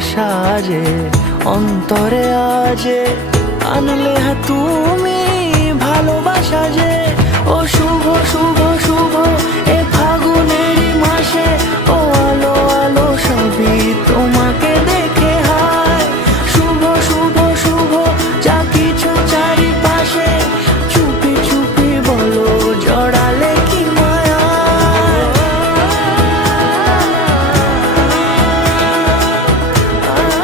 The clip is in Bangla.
সাজে অন্তরে আজে আনলে তুমি ভালোবাসা যে। ও শুভ শুভ শুভ এ ফাগুনেরই মাসে, ও আলো আলো সবই তোমার।